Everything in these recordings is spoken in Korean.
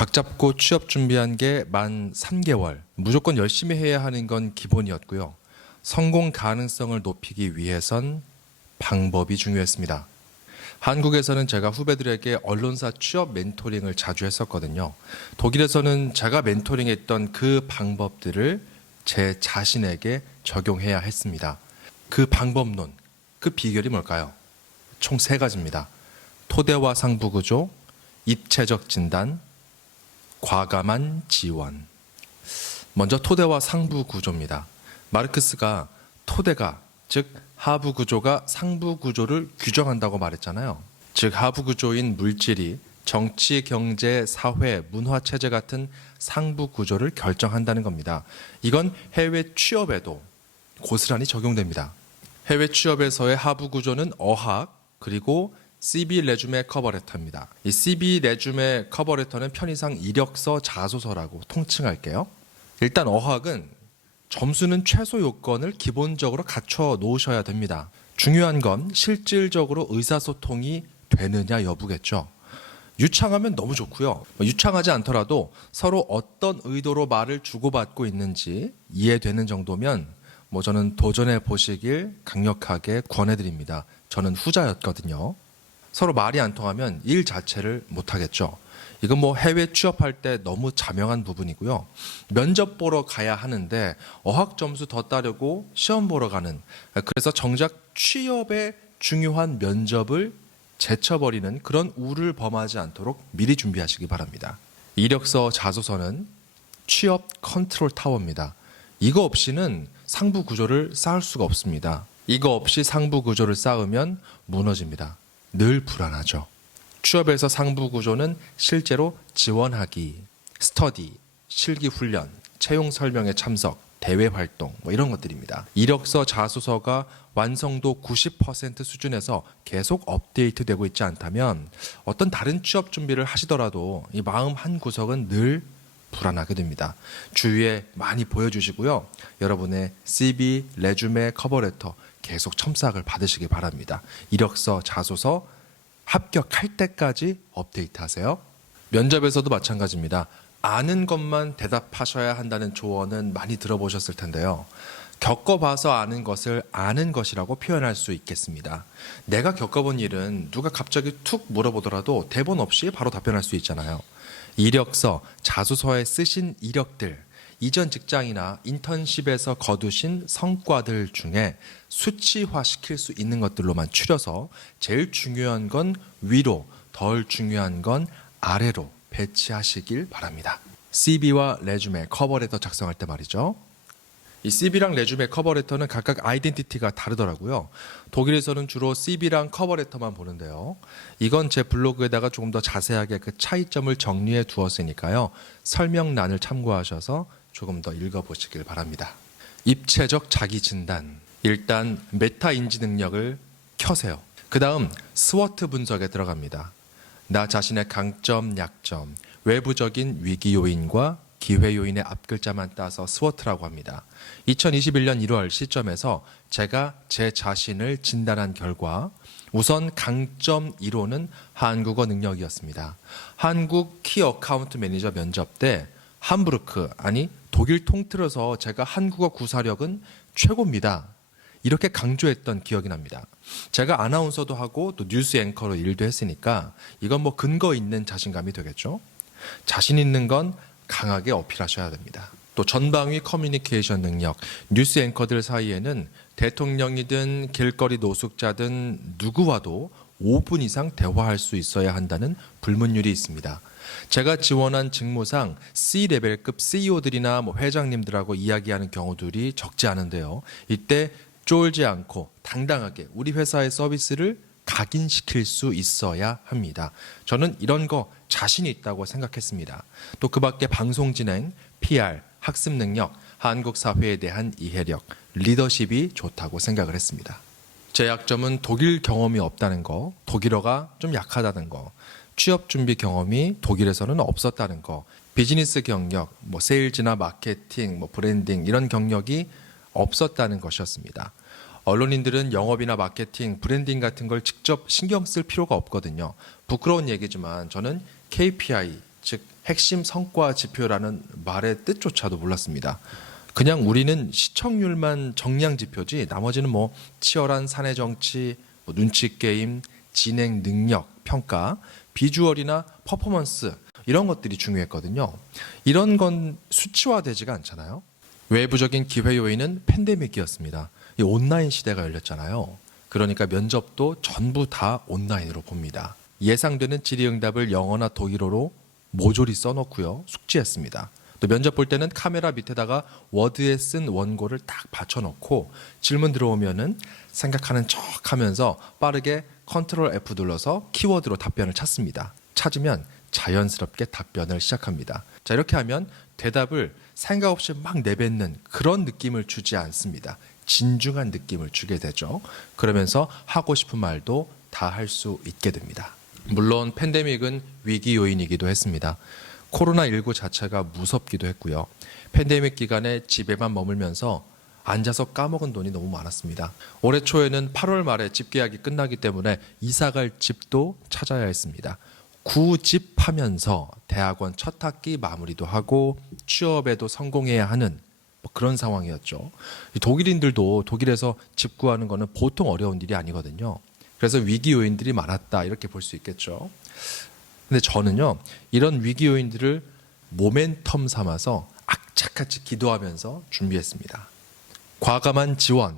각 잡고 취업 준비한 게 만 3개월. 무조건 열심히 해야 하는 건 기본이었고요. 성공 가능성을 높이기 위해선 방법이 중요했습니다. 한국에서는 제가 후배들에게 언론사 취업 멘토링을 자주 했었거든요. 독일에서는 제가 멘토링했던 그 방법들을 제 자신에게 적용해야 했습니다. 그 방법론, 그 비결이 뭘까요? 총 3가지입니다. 토대화 상부 구조, 입체적 진단, 과감한 지원. 먼저 토대와 상부 구조입니다. 마르크스가 토대가, 즉 하부 구조가 상부 구조를 규정한다고 말했잖아요. 즉 하부 구조인 물질이 정치, 경제, 사회, 문화 체제 같은 상부 구조를 결정한다는 겁니다. 이건 해외 취업에도 고스란히 적용됩니다. 해외 취업에서의 하부 구조는 어학, 그리고 CV 레주메 커버레터입니다. 이 CV 레주메 커버레터는 편의상 이력서 자소서라고 통칭할게요. 일단 어학은 점수는 최소 요건을 기본적으로 갖춰 놓으셔야 됩니다. 중요한 건 실질적으로 의사소통이 되느냐 여부겠죠. 유창하면 너무 좋고요. 유창하지 않더라도 서로 어떤 의도로 말을 주고받고 있는지 이해되는 정도면 저는 도전해 보시길 강력하게 권해드립니다. 저는 후자였거든요. 서로 말이 안 통하면 일 자체를 못하겠죠. 이건 해외 취업할 때 너무 자명한 부분이고요. 면접 보러 가야 하는데 어학 점수 더 따려고 시험 보러 가는, 그래서 정작 취업에 중요한 면접을 제쳐버리는 그런 우를 범하지 않도록 미리 준비하시기 바랍니다. 이력서 자소서는 취업 컨트롤 타워입니다. 이거 없이는 상부 구조를 쌓을 수가 없습니다. 이거 없이 상부 구조를 쌓으면 무너집니다. 늘 불안하죠. 취업에서 상부 구조는 실제로 지원하기, 스터디, 실기 훈련, 채용 설명회 참석, 대외 활동 이런 것들입니다. 이력서 자소서가 완성도 90% 수준에서 계속 업데이트되고 있지 않다면 어떤 다른 취업 준비를 하시더라도 이 마음 한 구석은 늘 불안하게 됩니다. 주위에 많이 보여주시고요. 여러분의 CV, 레주메, 커버레터 계속 첨삭을 받으시기 바랍니다. 이력서, 자소서 합격할 때까지 업데이트하세요. 면접에서도 마찬가지입니다. 아는 것만 대답하셔야 한다는 조언은 많이 들어보셨을 텐데요. 겪어봐서 아는 것을 아는 것이라고 표현할 수 있겠습니다. 내가 겪어본 일은 누가 갑자기 툭 물어보더라도 대본 없이 바로 답변할 수 있잖아요. 이력서, 자소서에 쓰신 이력들, 이전 직장이나 인턴십에서 거두신 성과들 중에 수치화시킬 수 있는 것들로만 추려서 제일 중요한 건 위로, 덜 중요한 건 아래로 배치하시길 바랍니다. CV와 레주메, 커버레터 작성할 때 말이죠. 이 CV랑 레주메, 커버레터는 각각 아이덴티티가 다르더라고요. 독일에서는 주로 CV랑 커버레터만 보는데요. 이건 제 블로그에다가 조금 더 자세하게 그 차이점을 정리해 두었으니까요. 설명란을 참고하셔서 조금 더 읽어보시길 바랍니다. 입체적 자기 진단. 일단 메타 인지 능력을 켜세요. 그 다음 스워트 분석에 들어갑니다. 나 자신의 강점, 약점, 외부적인 위기 요인과 기회 요인의 앞글자만 따서 스워트라고 합니다. 2021년 1월 시점에서 제가 제 자신을 진단한 결과 우선 강점 1호는 한국어 능력이었습니다. 한국 키 어카운트 매니저 면접 때 함부르크, 아니 독일 통틀어서 제가 한국어 구사력은 최고입니다. 이렇게 강조했던 기억이 납니다. 제가 아나운서도 하고 또 뉴스 앵커로 일도 했으니까 이건 근거 있는 자신감이 되겠죠. 자신 있는 건 강하게 어필하셔야 됩니다. 또 전방위 커뮤니케이션 능력, 뉴스 앵커들 사이에는 대통령이든 길거리 노숙자든 누구와도 5분 이상 대화할 수 있어야 한다는 불문율이 있습니다. 제가 지원한 직무상 C레벨급 CEO들이나 회장님들하고 이야기하는 경우들이 적지 않은데요. 이때 쫄지 않고 당당하게 우리 회사의 서비스를 각인시킬 수 있어야 합니다. 저는 이런 거 자신이 있다고 생각했습니다. 또 그 밖에 방송 진행, PR, 학습 능력, 한국 사회에 대한 이해력, 리더십이 좋다고 생각을 했습니다. 제 약점은 독일 경험이 없다는 거, 독일어가 좀 약하다는 거, 취업 준비 경험이 독일에서는 없었다는 거, 비즈니스 경력, 세일즈나 마케팅, 브랜딩 이런 경력이 없었다는 것이었습니다. 언론인들은 영업이나 마케팅, 브랜딩 같은 걸 직접 신경 쓸 필요가 없거든요. 부끄러운 얘기지만 저는 KPI, 즉 핵심 성과 지표라는 말의 뜻조차도 몰랐습니다. 그냥 우리는 시청률만 정량 지표지 나머지는 뭐 치열한 사내 정치, 눈치 게임, 진행 능력, 평가, 비주얼이나 퍼포먼스 이런 것들이 중요했거든요. 이런 건 수치화되지가 않잖아요. 외부적인 기회 요인은 팬데믹이었습니다. 이 온라인 시대가 열렸잖아요. 그러니까 면접도 전부 다 온라인으로 봅니다. 예상되는 질의응답을 영어나 독일어로 모조리 써놓고요. 숙지했습니다. 또 면접 볼 때는 카메라 밑에다가 워드에 쓴 원고를 딱 받쳐놓고 질문 들어오면은 생각하는 척 하면서 빠르게 컨트롤 F 눌러서 키워드로 답변을 찾습니다. 찾으면 자연스럽게 답변을 시작합니다. 자, 이렇게 하면 대답을 생각 없이 막 내뱉는 그런 느낌을 주지 않습니다. 진중한 느낌을 주게 되죠. 그러면서 하고 싶은 말도 다 할 수 있게 됩니다. 물론 팬데믹은 위기 요인이기도 했습니다. 코로나19 자체가 무섭기도 했고요. 팬데믹 기간에 집에만 머물면서 앉아서 까먹은 돈이 너무 많았습니다. 올해 초에는 8월 말에 집 계약이 끝나기 때문에 이사갈 집도 찾아야 했습니다. 구집하면서 대학원 첫 학기 마무리도 하고 취업에도 성공해야 하는 그런 상황이었죠. 독일인들도 독일에서 집 구하는 거는 보통 어려운 일이 아니거든요. 그래서 위기 요인들이 많았다 이렇게 볼 수 있겠죠. 근데 저는요, 이런 위기 요인들을 모멘텀 삼아서 악착같이 기도하면서 준비했습니다. 과감한 지원.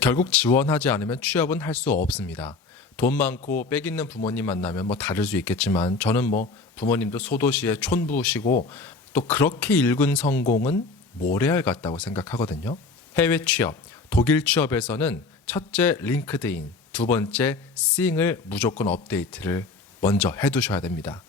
결국 지원하지 않으면 취업은 할 수 없습니다. 돈 많고 빽 있는 부모님 만나면 뭐 다를 수 있겠지만 저는 뭐 부모님도 소도시의 촌부시고 또 그렇게 일군 성공은 모래알 같다고 생각하거든요. 해외 취업, 독일 취업에서는 첫째 링크드인, 두 번째 싱을 무조건 업데이트를 먼저 해두셔야 됩니다.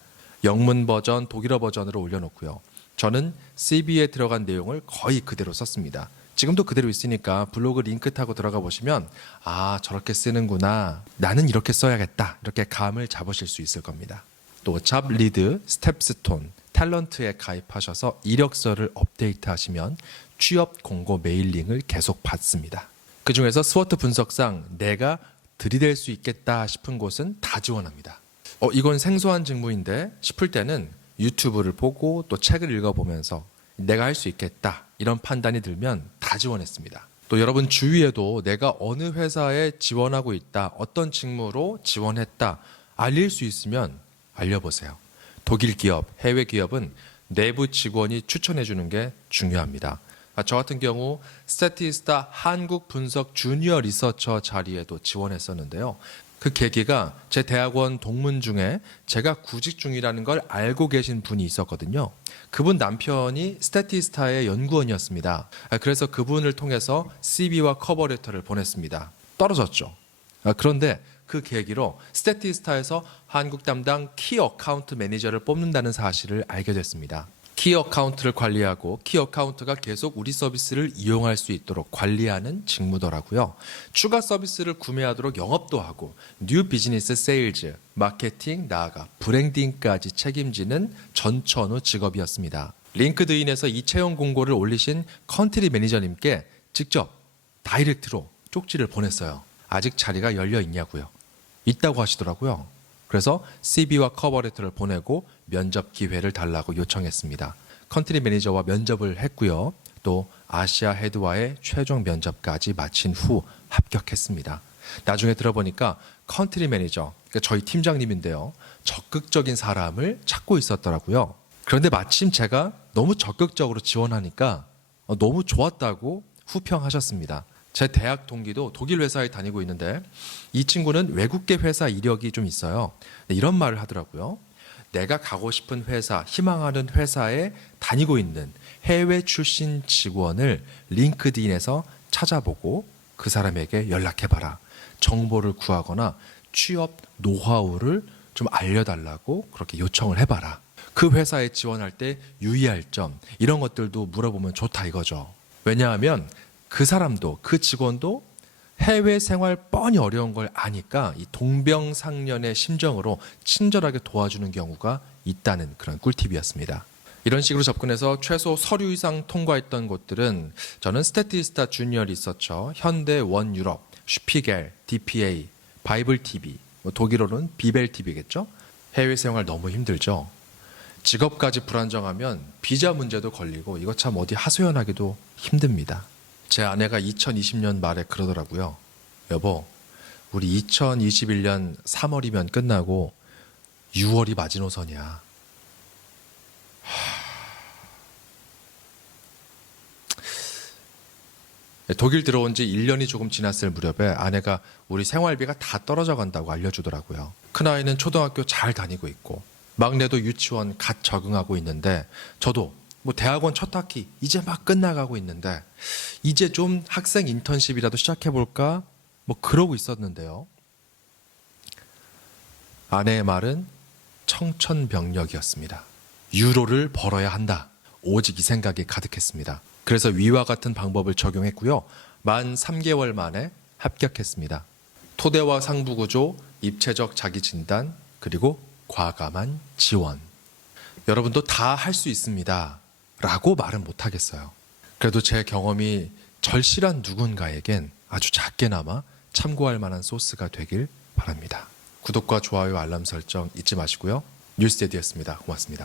영문 버전, 독일어 버전으로 올려놓고요. 저는 CV에 들어간 내용을 거의 그대로 썼습니다. 지금도 그대로 있으니까 블로그 링크 타고 들어가 보시면 아, 저렇게 쓰는구나. 나는 이렇게 써야겠다. 이렇게 감을 잡으실 수 있을 겁니다. 또 잡리드, 스텝스톤, 탤런트에 가입하셔서 이력서를 업데이트하시면 취업 공고 메일링을 계속 받습니다. 그중에서 스워트 분석상 내가 들이댈 수 있겠다 싶은 곳은 다 지원합니다. 이건 생소한 직무인데 싶을 때는 유튜브를 보고 또 책을 읽어보면서 내가 할 수 있겠다 이런 판단이 들면 다 지원했습니다. 또 여러분 주위에도 내가 어느 회사에 지원하고 있다, 어떤 직무로 지원했다 알릴 수 있으면 알려보세요. 독일 기업, 해외 기업은 내부 직원이 추천해 주는 게 중요합니다. 저 같은 경우 스태티스타 한국 분석 주니어 리서처 자리에도 지원했었는데요. 그 계기가 제 대학원 동문 중에 제가 구직 중이라는 걸 알고 계신 분이 있었거든요. 그분 남편이 스태티스타의 연구원이었습니다. 그래서 그분을 통해서 CV와 커버레터를 보냈습니다. 떨어졌죠. 그런데 그 계기로 스태티스타에서 한국 담당 키 어카운트 매니저를 뽑는다는 사실을 알게 됐습니다. 키 어카운트를 관리하고 키 어카운트가 계속 우리 서비스를 이용할 수 있도록 관리하는 직무더라고요. 추가 서비스를 구매하도록 영업도 하고 뉴 비즈니스 세일즈, 마케팅, 나아가 브랜딩까지 책임지는 전천후 직업이었습니다. 링크드인에서 이 채용 공고를 올리신 컨트리 매니저님께 직접 다이렉트로 쪽지를 보냈어요. 아직 자리가 열려 있냐고요. 있다고 하시더라고요. 그래서 CV와 커버레터를 보내고 면접 기회를 달라고 요청했습니다. 컨트리 매니저와 면접을 했고요. 또 아시아 헤드와의 최종 면접까지 마친 후 합격했습니다. 나중에 들어보니까 컨트리 매니저, 그러니까 저희 팀장님인데요. 적극적인 사람을 찾고 있었더라고요. 그런데 마침 제가 너무 적극적으로 지원하니까 너무 좋았다고 후평하셨습니다. 제 대학 동기도 독일 회사에 다니고 있는데 이 친구는 외국계 회사 이력이 좀 있어요. 이런 말을 하더라고요. 내가 가고 싶은 회사, 희망하는 회사에 다니고 있는 해외 출신 직원을 링크드인에서 찾아보고 그 사람에게 연락해봐라. 정보를 구하거나 취업 노하우를 좀 알려달라고 그렇게 요청을 해봐라. 그 회사에 지원할 때 유의할 점 이런 것들도 물어보면 좋다 이거죠. 왜냐하면 그 사람도 그 직원도 해외 생활 뻔히 어려운 걸 아니까 이 동병상련의 심정으로 친절하게 도와주는 경우가 있다는 그런 꿀팁이었습니다. 이런 식으로 접근해서 최소 서류 이상 통과했던 곳들은 저는 스태티스타 주니어 리서처, 현대 원유럽, 슈피겔, DPA, 바이블 TV, 독일어로는 비벨 TV겠죠. 해외 생활 너무 힘들죠. 직업까지 불안정하면 비자 문제도 걸리고 이거 참 어디 하소연하기도 힘듭니다. 제 아내가 2020년 말에 그러더라고요. 여보, 우리 2021년 3월이면 끝나고 6월이 마지노선이야. 독일 들어온 지 1년이 조금 지났을 무렵에 아내가 우리 생활비가 다 떨어져 간다고 알려주더라고요. 큰아이는 초등학교 잘 다니고 있고 막내도 유치원 갓 적응하고 있는데 저도 뭐 대학원 첫 학기 이제 막 끝나가고 있는데 이제 좀 학생 인턴십이라도 시작해볼까? 뭐 그러고 있었는데요. 아내의 말은 청천벽력이었습니다. 유로를 벌어야 한다. 오직 이 생각이 가득했습니다. 그래서 위와 같은 방법을 적용했고요. 만 3개월 만에 합격했습니다. 토대와 상부구조, 입체적 자기진단, 그리고 과감한 지원. 여러분도 다 할 수 있습니다. 라고 말은 못하겠어요. 그래도 제 경험이 절실한 누군가에겐 아주 작게나마 참고할 만한 소스가 되길 바랍니다. 구독과 좋아요, 알람 설정 잊지 마시고요. 뉴스데디였습니다. 고맙습니다.